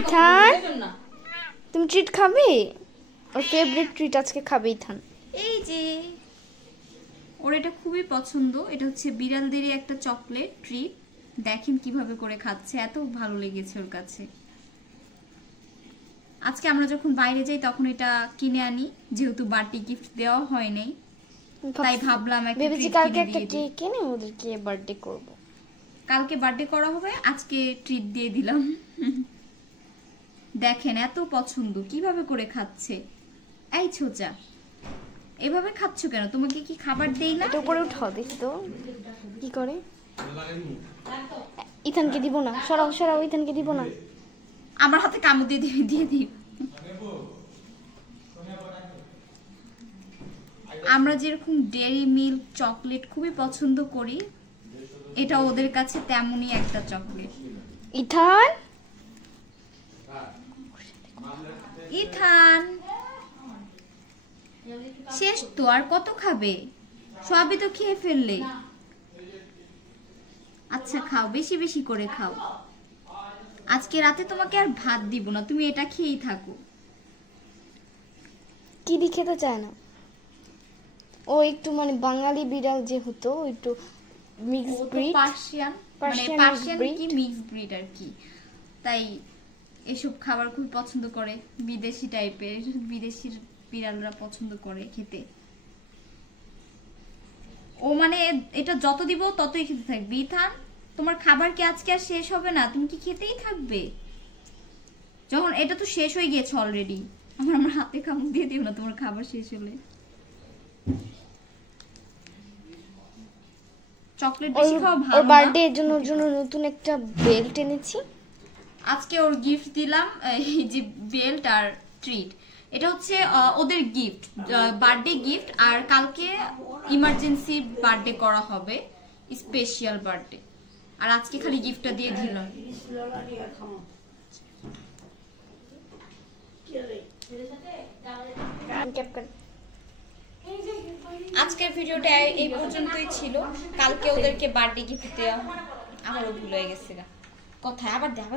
Ethan তুমি treat খাবে? ওর favourite treat আজকে খাবে ইথান। এই যে ওর এটা খুবই পছন্দ, এটা হচ্ছে বিড়ালদেরই একটা চকলেট ট্রিট। দেখেন কিভাবে করে খাচ্ছে, এত ভালো লেগেছে ওর কাছে। আজকে আমরা যখন বাইরে যাই তখন এটা কিনে আনি, যেহেতু বার্থডে গিফট দেওয়া হয় নাই, তাই ভাবলাম ভেবেছি কালকে একটা কেক কিনে ওদেরকে বার্থডে করব। কালকে বার্থডে করা হবে, আজকে ট্রিট দিয়ে দিলাম। দেখেন এত পছন্দ, কিভাবে করে খাচ্ছে। এই ছোচা, এভাবে খাচ্ছ কেন? তোমাকে কি খাবার দেই না? এটা উপরে উঠাও, দেখি তো কি করে। ইথানকে দিব না, সরাও সরাও, ইথানকে দিব না। আমার হাতে কামড় দিয়ে দিবি, দিয়ে দিই। আমরা যেরকম ডেয়ারি মিল্ক চকলেট খুবই পছন্দ করি, এটা ওদের কাছে তেমনই একটা চকলেট। ইথান, ইথান শেষ তো, আর কত খাবে? সবই তো খেয়ে ফেললে। আচ্ছা খাও, বেশি বেশি করে খাও। আজকে রাতে তোমাকে আর ভাত দিব না, তুমি এটা খেয়েই থাকো। কিডি খেতে চায় না, ও একটু মানে বাঙালি বিড়াল যেহেতু একটু মিক্স ব্রিড, পার্সিয়ান মানে পার্সিয়ান কি মিক্স ব্রিড আর কি, তাই এসব খাবার খুব পছন্দ করে। বিদেশি টাইপের, বিদেশি বিড়ালরা পছন্দ করে খেতে। ও মানে এটা যত দিব ততই খেতে থাকবে। ইথান, তোমার খাবার কি আজকে আর শেষ হবে না? তুমি কি খেতেই থাকবে? যখন এটা তো শেষ হয়ে গিয়েছে অলরেডি, আমার হাতে কামড় দিয়ে দিও না তোমার খাবার শেষ হলে। চকলেট বেশি খাওয়া ভালো না। ওর বার্থডে এর জন্য নতুন একটা বেল্ট এনেছি। আজকে ওর গিফট দিলাম এই যে বেল্ট আর ট্রিট। এটা হচ্ছে ওদের গিফট, বার্থডে গিফট। আর কালকে ইমার্জেন্সি বার্থডে করা হবে, স্পেশাল বার্থডে। আর আজকে খালি গিফটটা দিয়ে দিলাম। আজকের ভিডিওটা এই পর্যন্তই ছিল। কালকে ওদেরকে বার্থডে গিফট দেওয়া আমারও ভুল হয়ে গেছে। কথায় আবার দেখা